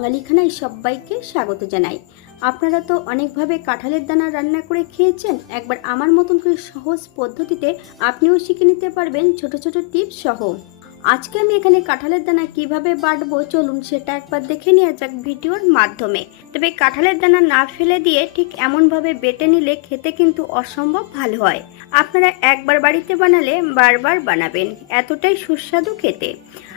বাঙালিখানায় সবাইকে স্বাগত জানাই। আপনারা তো অনেকভাবে কাঁঠালের দানা রান্না করে খেয়েছেন, একবার আমার মতন করে সহজ পদ্ধতিতে আপনিও শিখে নিতে পারবেন ছোট ছোট টিপস সহ। আজকে আমি এখানে কাঁঠালের দানা কীভাবে বাটবো চলুন সেটা একবার দেখে নেওয়া যাক ভিডিওর মাধ্যমে। তবে কাঁঠালের দানা না ফেলে দিয়ে ঠিক এমনভাবে বেটে নিলে খেতে কিন্তু অসম্ভব ভালো হয়। আপনারা একবার বাড়িতে বানালে বারবার বানাবেন, এতটাই সুস্বাদু খেতে।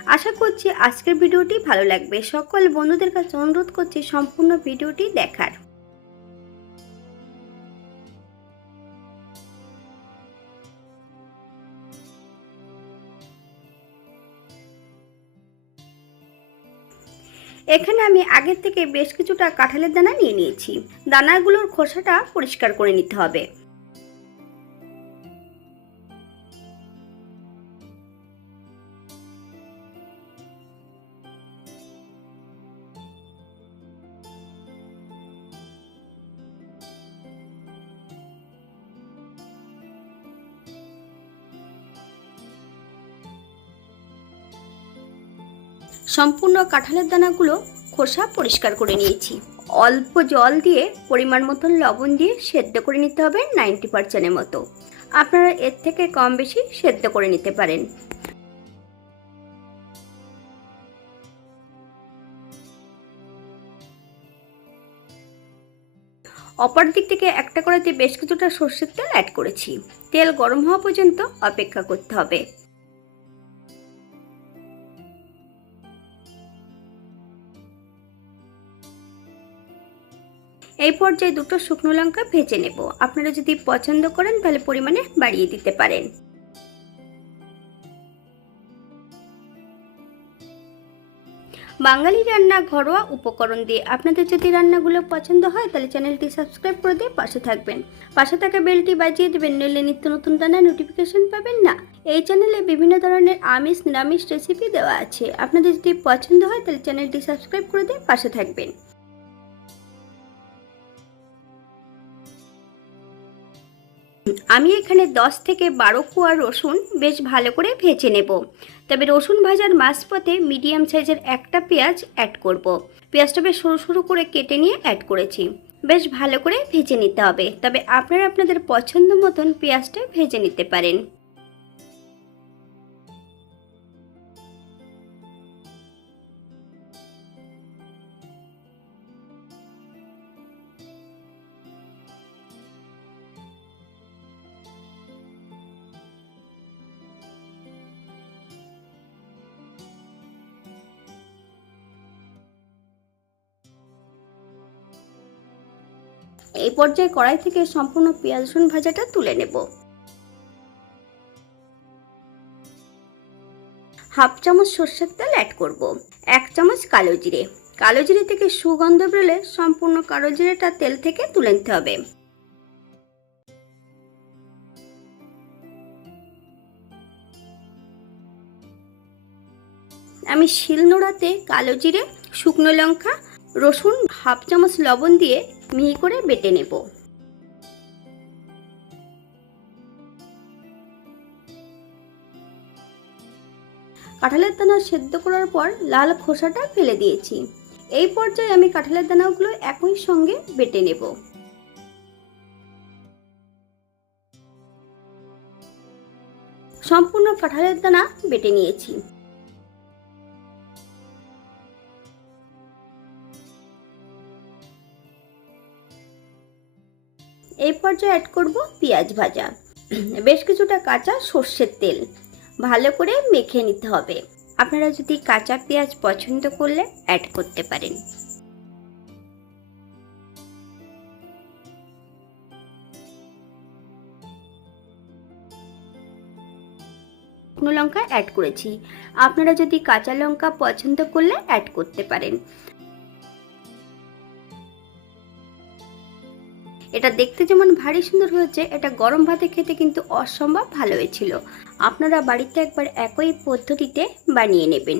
আশা করছি আজকের ভিডিওটি ভালো লাগবে। সকল বন্ধুদের কাছে অনুরোধ করছি সম্পূর্ণ ভিডিওটি দেখার। এখানে আমি আগের থেকে বেশ কিছুটা কাঁঠালের দানা নিয়ে নিয়েছি। দানাগুলোর খোসাটা পরিষ্কার করে নিতে হবে। সম্পূর্ণ কাঁঠালের দানাগুলো খোসা পরিষ্কার করে নিয়েছি। অল্প জল দিয়ে পরিমাণ মতন লবণ দিয়ে সেদ্ধ করে নিতে হবে নাইনটি পার্সেন্টের মতো। আপনারা এর থেকে কম বেশি সেদ্ধ করে নিতে পারেন। অপর দিক থেকে একটা কড়াইতে বেশ কিছুটা সর্ষের তেল অ্যাড করেছি। তেল গরম হওয়া পর্যন্ত অপেক্ষা করতে হবে। এই পর্যায়ে দুটো শুকনো লঙ্কা ভেজে নেব। আপনারা যদি পছন্দ করেন, তাহলে পরিমাণে বাড়িয়ে দিতে পারেন। বাঙালি রান্না ঘরোয়া উপকরণ দিয়ে আপনাদের যদি রান্নাগুলো পছন্দ হয়, তাহলে চ্যানেলটি সাবস্ক্রাইব করে দিয়ে পাশে থাকবেন। পাশে থাকা বেলটি বাজিয়ে দেবেন, নইলে নিত্য নতুন রান্নার নোটিফিকেশন পাবেন না। এই চ্যানেলে বিভিন্ন ধরনের আমিষ, নিরামিষ রেসিপি দেওয়া আছে। আপনাদের যদি পছন্দ হয়, তাহলে চ্যানেলটি সাবস্ক্রাইব করে দিয়ে পাশে থাকবেন। আমি এখানে দশ থেকে বারো কুয়া রসুন বেশ ভালো করে ভেজে নেব। তবে রসুন ভাজার মাঝপথে মিডিয়াম সাইজের একটা পেঁয়াজ অ্যাড করব। পেঁয়াজটা বেশ সরু সরু করে কেটে নিয়ে অ্যাড করেছি। বেশ ভালো করে ভেজে নিতে হবে। তবে আপনারা আপনাদের পছন্দ মতন পেঁয়াজটা ভেজে নিতে পারেন। এই পর্যায়ে কড়াই থেকে সম্পূর্ণ পেঁয়াজ, রসুন ভাজাটা তুলে নেব। হাফ চামচ সর্ষের তেল অ্যাড করব। এক চামচ কালো জিরে। কালো জিরে থেকে সুগন্ধ বেরোলে সম্পূর্ণ কালো জিরেটা তেল থেকে তুলে নিতে হবে। আমি শিলনোড়াতে কালো জিরে, শুকনো লঙ্কা, রসুন, হাফ চামচ লবণ দিয়ে মিহি করে বেটে নেব। কাঁঠালের দানা সেদ্ধ করার পর লাল খোসাটা ফেলে দিয়েছি। এই পর্যায়ে আমি কাঁঠালের দানাগুলো একই সঙ্গে বেটে নেব। সম্পূর্ণ কাঁঠালের দানা বেটে নিয়েছি। এই পর্যায়ে অ্যাড করব পেঁয়াজ ভাজা। বেশ কিছুটা কাঁচা সর্ষের তেল। ভালো করে মেখে নিতে হবে। আপনারা যদি কাঁচা পেঁয়াজ পছন্দ করলে অ্যাড করতে পারেন। শুকনো লঙ্কা অ্যাড করেছি। আপনারা যদি কাঁচা লঙ্কা পছন্দ করলে অ্যাড করতে পারেন। এটা দেখতে যেমন ভারী সুন্দর হয়েছে, এটা গরম ভাতে খেতে কিন্তু অসম্ভব ভালো হয়েছিল। আপনারা বাড়িতে একবার একই পদ্ধতিতে বানিয়ে নেবেন।